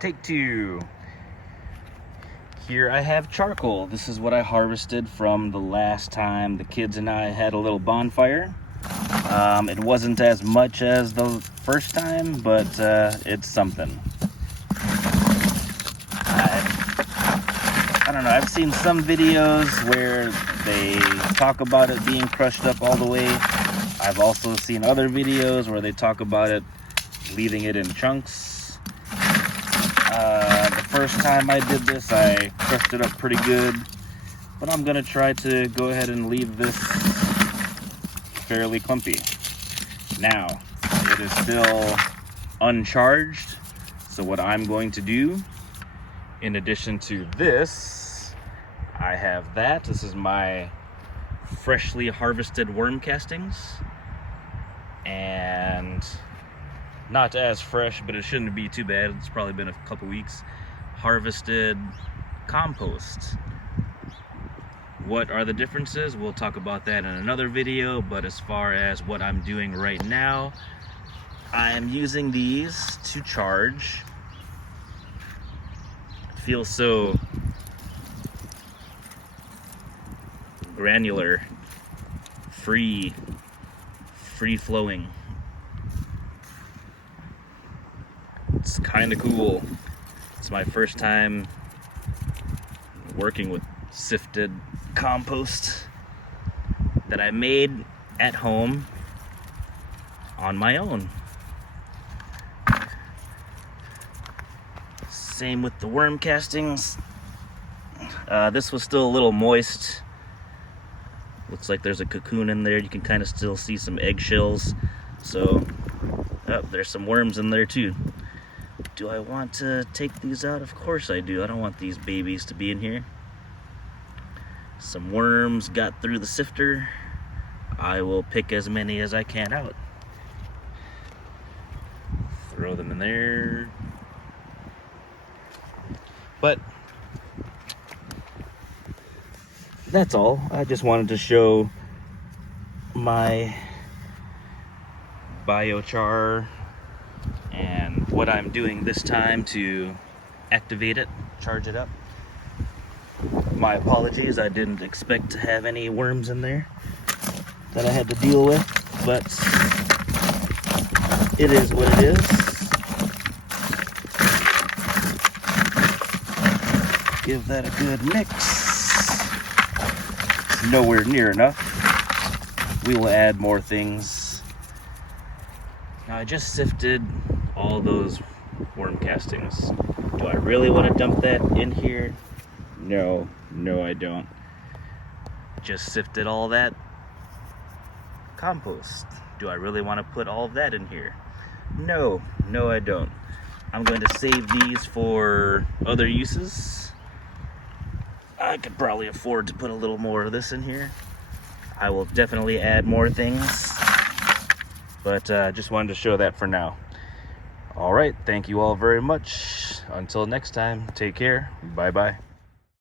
Take two. Here I have charcoal. This is what I harvested from the last time the kids and I had a little bonfire. It wasn't as much as the first time, but it's something. I don't know, I've seen some videos where they talk about it being crushed up all the way. I've also seen other videos where they talk about it leaving it in chunks. The first time I did this, I crushed it up pretty good, but I'm gonna try to go ahead and leave this fairly clumpy. Now, it is still uncharged, so what I'm going to do, in addition to this, I have that. This is my freshly harvested worm castings, and not as fresh, but it shouldn't be too bad. It's probably been a couple weeks. Harvested compost. What are the differences? We'll talk about that in another video, but as far as what I'm doing right now, I am using these to charge. It feels so granular, free flowing. It's kind of cool. It's my first time working with sifted compost that I made at home on my own. Same with the worm castings. This was still a little moist. Looks like there's a cocoon in there. You can kind of still see some eggshells. So, there's some worms in there too. Do I want to take these out? Of course I do. I don't want these babies to be in here. Some worms got through the sifter. I will pick as many as I can out. Throw them in there. But that's all. I just wanted to show my biochar and what I'm doing this time to activate it, charge it up. My apologies, I didn't expect to have any worms in there that I had to deal with, but it is what it is. Give that a good mix. It's nowhere near enough. We will add more things. Now I just sifted all those worm castings. Do I really want to dump that in here? No, I don't. Just sifted all that compost. Do I really want to put all of that in here? No, I don't. I'm going to save these for other uses. I could probably afford to put a little more of this in here. I will definitely add more things, but just wanted to show that for now. All right, thank you all very much. Until next time, take care. Bye-bye.